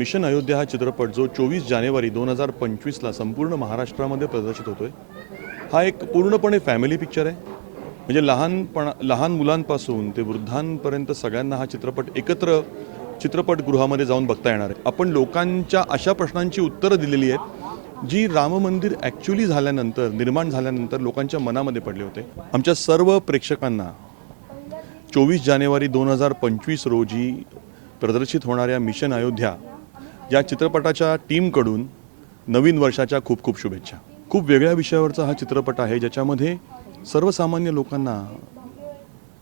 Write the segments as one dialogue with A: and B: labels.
A: Mission Ayodhya हा चित्रपट जो चोवीस जानेवारी दोन हजार पंचवीसला संपूर्ण महाराष्ट्रामध्ये प्रदर्शित होतो आहे हा एक पूर्णपणे फॅमिली पिक्चर आहे. म्हणजे लहानपणा लहान मुलांपासून ते वृद्धांपर्यंत सगळ्यांना हा चित्रपट एकत्र चित्रपटगृहामध्ये जाऊन बघता येणार आहे. आपण लोकांच्या अशा प्रश्नांची उत्तरं दिलेली आहेत जी राम मंदिर ॲक्च्युली झाल्यानंतर निर्माण झाल्यानंतर लोकांच्या मनामध्ये पडले होते. आमच्या सर्व प्रेक्षकांना चोवीस जानेवारी दोन हजार पंचवीस रोजी प्रदर्शित होणाऱ्या मिशन अयोध्या या चित्रपटाच्या टीमकडून नवीन वर्षाच्या खूप खूप शुभेच्छा. खूप वेगळ्या विषयावरचा हा चित्रपट आहे ज्याच्यामध्ये सर्वसामान्य लोकांना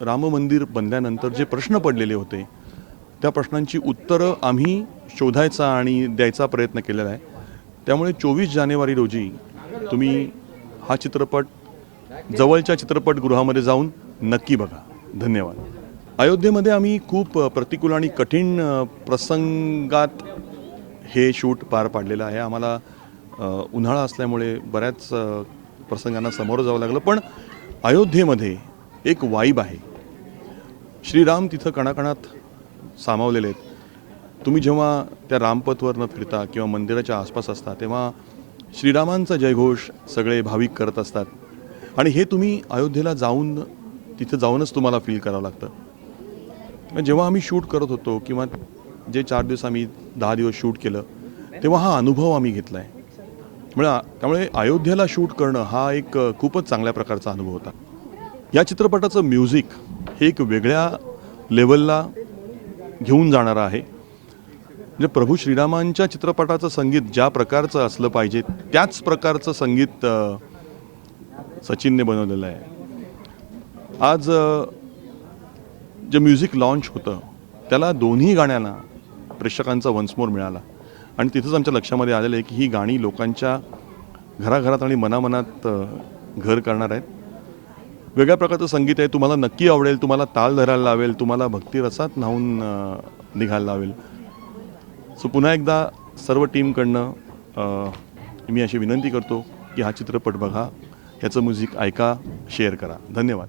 A: राम मंदिर बनल्यानंतर जे प्रश्न पडलेले होते त्या प्रश्नांची उत्तरं आम्ही शोधायचा आणि द्यायचा प्रयत्न केलेला आहे. त्यामुळे चोवीस जानेवारी रोजी तुम्ही हा चित्रपट जवळच्या चित्रपटगृहामध्ये जाऊन नक्की बघा. धन्यवाद. अयोध्येमध्ये आम्ही खूप प्रतिकूल आणि कठीण प्रसंगात हे शूट पार पाडलेलं आहे. आम्हाला उन्हाळा असल्यामुळे बऱ्याच प्रसंगांना समोर जावं लागलं. पण अयोध्येमध्ये एक वाईब आहे. श्रीराम तिथं कणाकणात सामावलेले आहेत. तुम्ही जेव्हा त्या रामपथवरनं फिरता किंवा मंदिराच्या आसपास असता तेव्हा श्रीरामांचा जयघोष सगळे भाविक करत असतात. आणि हे तुम्ही अयोध्येला जाऊन तिथं जाऊनच तुम्हाला फील करावं लागतं. जेव्हा आम्ही शूट करत होतो किंवा जे चार दिवस आम्ही दहा दिवस शूट केलं तेव्हा हा अनुभव आम्ही घेतला आहे म्हणजे त्यामुळे अयोध्येला शूट करणं हा एक खूपच चांगल्या प्रकारचा अनुभव होता. या चित्रपटाचं म्युझिक हे एक वेगळ्या लेवलला घेऊन जाणारं आहे. म्हणजे प्रभू श्रीरामांच्या चित्रपटाचं संगीत ज्या प्रकारचं असलं पाहिजे त्याच प्रकारचं संगीत सचिनने बनवलेलं आहे. आज जे म्युझिक लॉन्च होतं त्याला दोन्ही गाण्यांना प्रेक्षकांचा वन्समोर मिळाला. आणि तिथंच आमच्या लक्षामध्ये आलेलं आहे की ही गाणी लोकांच्या घराघरात आणि मनामनात घर करणार आहेत. वेगळ्या प्रकारचं संगीत आहे तुम्हाला नक्की आवडेल तुम्हाला ताल धरायला लावेल तुम्हाला भक्तिरसात न्हावून निघायला लावेल. सो पुन्हा एकदा सर्व टीमकडनं मी अशी विनंती करतो की हा चित्रपट बघा याचं म्युझिक ऐका शेअर करा. धन्यवाद.